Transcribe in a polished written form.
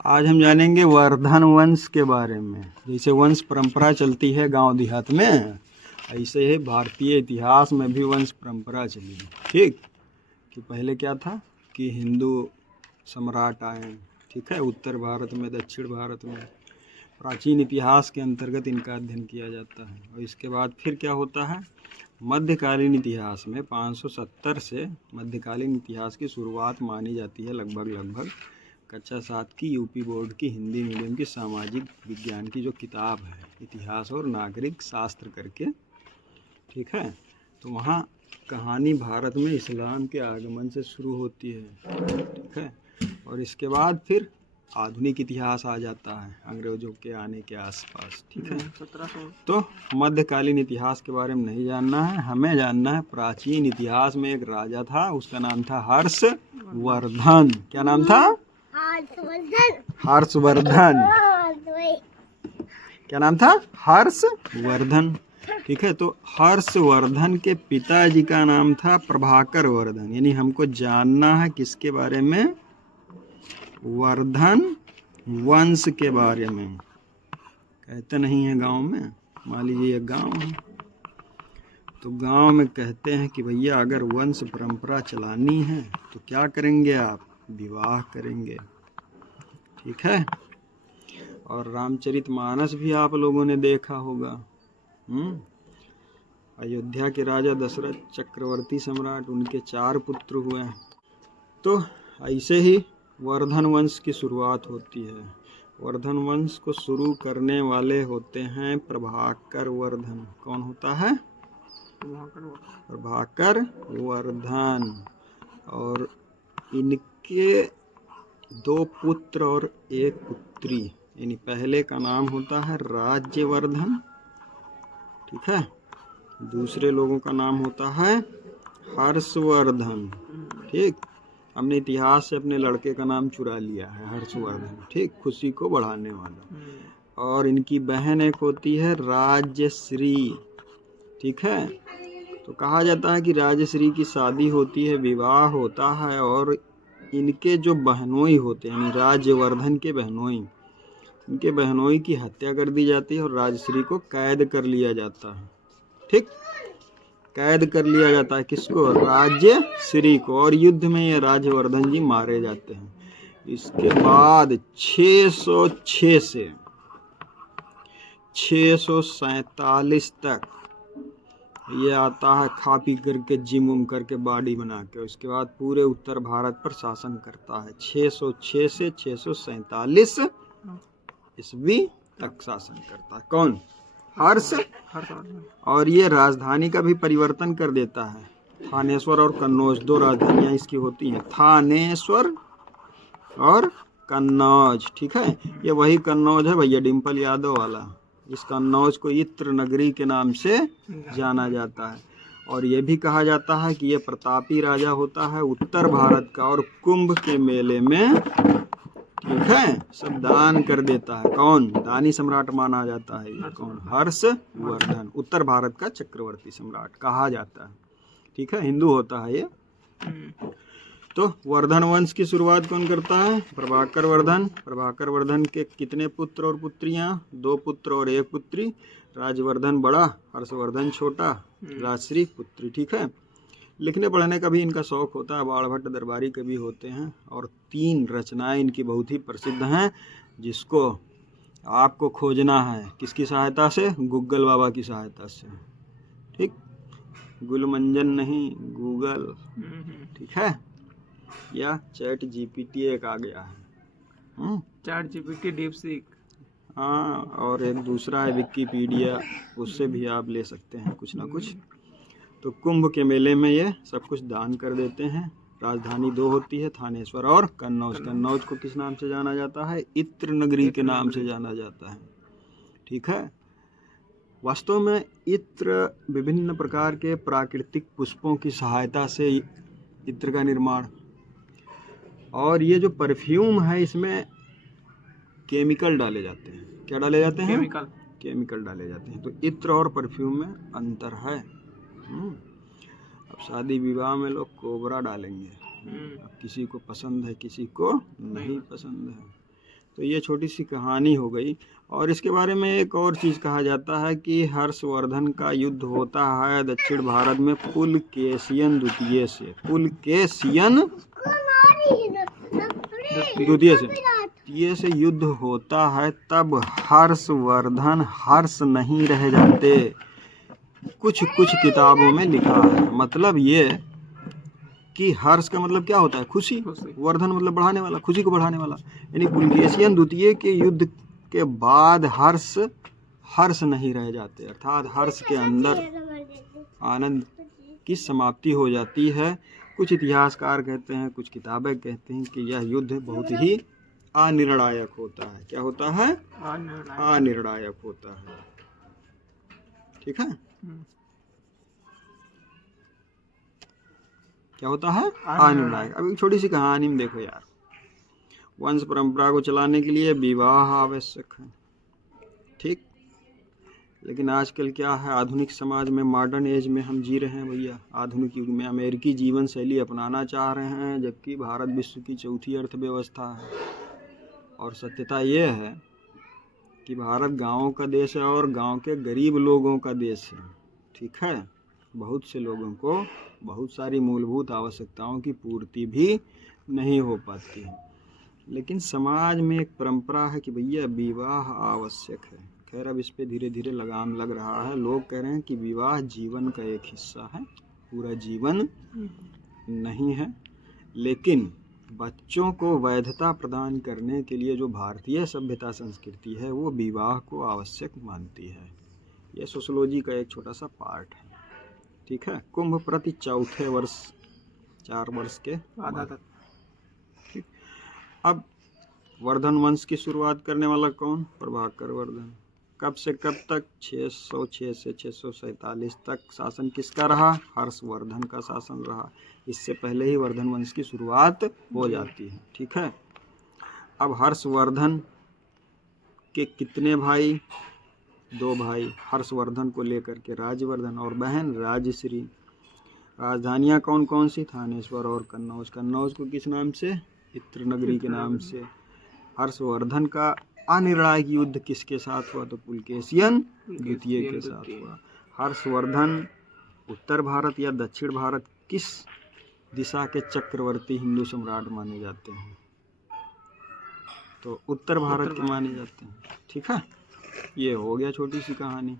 आज हम जानेंगे वर्धन वंश के बारे में। जैसे वंश परंपरा चलती है गांव देहात में, ऐसे ही भारतीय इतिहास में भी वंश परंपरा चली। ठीक, कि पहले क्या था कि हिंदू सम्राट आए, ठीक है, उत्तर भारत में, दक्षिण भारत में। प्राचीन इतिहास के अंतर्गत इनका अध्ययन किया जाता है। और इसके बाद फिर क्या होता है, मध्यकालीन इतिहास में 570 से मध्यकालीन इतिहास की शुरुआत मानी जाती है। लगभग कक्षा 7 की यूपी बोर्ड की हिंदी मीडियम की सामाजिक विज्ञान की जो किताब है, इतिहास और नागरिक शास्त्र करके, ठीक है, तो वहाँ कहानी भारत में इस्लाम के आगमन से शुरू होती है, ठीक है। और इसके बाद फिर आधुनिक इतिहास आ जाता है अंग्रेजों के आने के आसपास, ठीक है। 1700। तो मध्यकालीन इतिहास के बारे में नहीं जानना है, हमें जानना है प्राचीन इतिहास में एक राजा था, उसका नाम था हर्षवर्धन। क्या नाम था? हर्षवर्धन। क्या नाम था? हर्षवर्धन, ठीक है। तो हर्षवर्धन के पिताजी का नाम था प्रभाकर वर्धन। यानी हमको जानना है किसके बारे में? वर्धन वंश के बारे में। कहते नहीं है गांव में, मान लीजिए एक गांव है, तो गांव में कहते हैं कि भैया अगर वंश परंपरा चलानी है तो क्या करेंगे आप? विवाह करेंगे, ठीक है। और रामचरितमानस भी आप लोगों ने देखा होगा। अयोध्या के राजा दशरथ चक्रवर्ती सम्राट, उनके 4 पुत्र हुए। तो ऐसे ही वर्धन वंश की शुरुआत होती है। वर्धन वंश को शुरू करने वाले होते हैं प्रभाकर वर्धन। कौन होता है? प्रभाकर वर्धन। और इनके 2 पुत्र और 1 पुत्री। यानी पहले का नाम होता है राज्यवर्धन, ठीक है, दूसरे लोगों का नाम होता है हर्षवर्धन, ठीक। हमने इतिहास से अपने लड़के का नाम चुरा लिया है, हर्षवर्धन, ठीक, खुशी को बढ़ाने वाला। और इनकी बहन एक होती है राजश्री, ठीक है। तो कहा जाता है कि राजश्री की शादी होती है, विवाह होता है, और इनके जो बहनोई होते हैं, यानी राज्यवर्धन के बहनोई, इनके बहनोई की हत्या कर दी जाती है और राजश्री को कैद कर लिया जाता है, ठीक। कैद कर लिया जाता है किसको? राजश्री को। और युद्ध में ये राज्यवर्धन जी मारे जाते हैं। इसके बाद 606 से 647 तक ये आता है, खा पी करके जिम उम करके बॉडी बना के। उसके बाद पूरे उत्तर भारत पर शासन करता है 606 से 647 ईस्वी तक शासन करता है। कौन? हर्ष। और ये राजधानी का भी परिवर्तन कर देता है। थानेश्वर और कन्नौज 2 राजधानियां इसकी होती हैं, थानेश्वर और कन्नौज, ठीक है। ये वही कन्नौज है भैया, डिम्पल यादव वाला। इस कन्नौज को इत्र नगरी के नाम से जाना जाता है। और ये भी कहा जाता है कि ये प्रतापी राजा होता है उत्तर भारत का, और कुंभ के मेले में, ठीक है, सब दान कर देता है। कौन? दानी सम्राट माना जाता है ये। कौन? हर्षवर्धन, उत्तर भारत का चक्रवर्ती सम्राट कहा जाता है, ठीक है, हिंदू होता है ये। तो वर्धन वंश की शुरुआत कौन करता है? प्रभाकर वर्धन। प्रभाकर वर्धन के कितने पुत्र और पुत्रियां? 2 पुत्र और 1 पुत्री। राजवर्धन बड़ा, हर्षवर्धन छोटा, राजश्री पुत्री, ठीक है। लिखने पढ़ने का भी इनका शौक होता है, बाणभट्ट दरबारी कवि होते हैं। और 3 रचनाएं इनकी बहुत ही प्रसिद्ध हैं, जिसको आपको खोजना है किसकी सहायता से? गूगल बाबा की सहायता से, ठीक। गुलमंजन नहीं, गूगल, ठीक है, या चैट जीपीटी एक आ गया है, चैट जीपीटी, डीप सीक, हाँ, और एक दूसरा है विकिपीडिया, उससे भी आप ले सकते हैं कुछ ना कुछ। तो कुंभ के मेले में ये सब कुछ दान कर देते हैं। राजधानी 2 होती है, थानेश्वर और कन्नौज। कन्नौज को किस नाम से जाना जाता है? इत्र नगरी के नाम से जाना जाता है, ठीक है। वास्तव में इत्र विभिन्न प्रकार के प्राकृतिक पुष्पों की सहायता से इत्र का निर्माण, और ये जो परफ्यूम है इसमें केमिकल डाले जाते हैं। क्या डाले जाते हैं? केमिकल डाले जाते हैं। तो इत्र और परफ्यूम में अंतर है। अब शादी विवाह में लोग कोबरा डालेंगे, अब किसी को पसंद है, किसी को नहीं पसंद है। तो ये छोटी सी कहानी हो गई। और इसके बारे में एक और चीज़ कहा जाता है कि हर्षवर्धन का युद्ध होता है दक्षिण भारत में पुलकेशियन द्वितीय से। पुलकेशियन द्वितीय से युद्ध होता है, तब हर्षवर्धन हर्ष नहीं रह जाते। कुछ कुछ किताबों में लिखा है, मतलब ये कि हर्ष का मतलब क्या होता है? खुशी। वर्धन मतलब बढ़ाने वाला, खुशी को बढ़ाने वाला। यानी पुलकेशियन द्वितीय के युद्ध के बाद हर्ष नहीं रह जाते, अर्थात हर्ष के अंदर आनंद की समाप्ति हो जाती है। कुछ इतिहासकार कहते हैं, कुछ किताबें कहते हैं कि यह युद्ध बहुत ही अनिर्णायक होता है। क्या होता है? अनिर्णायक होता है। ठीक है, क्या होता है? अनिर्णायक। अब एक छोटी सी कहानी में देखो यार, वंश परंपरा को चलाने के लिए विवाह आवश्यक है, ठीक। लेकिन आजकल क्या है, आधुनिक समाज में, मॉडर्न एज में हम जी रहे हैं भैया। आधुनिक युग में अमेरिकी जीवन शैली अपनाना चाह रहे हैं, जबकि भारत विश्व की चौथी अर्थव्यवस्था है। और सत्यता ये है कि भारत गाँवों का देश है और गाँव के गरीब लोगों का देश है, ठीक है। बहुत से लोगों को बहुत सारी मूलभूत आवश्यकताओं की पूर्ति भी नहीं हो पाती है। लेकिन समाज में एक परंपरा है कि भैया विवाह आवश्यक है। खैर अब इस पे धीरे धीरे लगाम लग रहा है। लोग कह रहे हैं कि विवाह जीवन का एक हिस्सा है, पूरा जीवन नहीं है। लेकिन बच्चों को वैधता प्रदान करने के लिए जो भारतीय सभ्यता संस्कृति है, वो विवाह को आवश्यक मानती है। यह सोशियोलॉजी का एक छोटा सा पार्ट है, ठीक है। कुंभ प्रति चौथे वर्ष 4 वर्ष के बाद, ठीक। अब वर्धन वंश की शुरुआत करने वाला कौन? प्रभाकर वर्धन। कब से कब तक? 606 से 647 तक शासन किसका रहा? हर्षवर्धन का शासन रहा। इससे पहले ही वर्धन वंश की शुरुआत हो जाती है, ठीक है। अब हर्षवर्धन के कितने भाई? 2 भाई। हर्षवर्धन को लेकर के राजवर्धन और बहन राजश्री। राजधानियाँ कौन कौन सी? थानेश्वर और कन्नौज। कन्नौज को किस नाम से? इत्र नगरी के नाम से। हर्षवर्धन का अनिर्णायक युद्ध किसके साथ हुआ? तो पुलकेशियन द्वितीय के साथ हुआ। हर्षवर्धन उत्तर भारत या दक्षिण भारत किस दिशा के चक्रवर्ती हिंदू सम्राट माने जाते हैं? तो उत्तर भारत के माने जाते हैं, ठीक है। ये हो गया छोटी सी कहानी।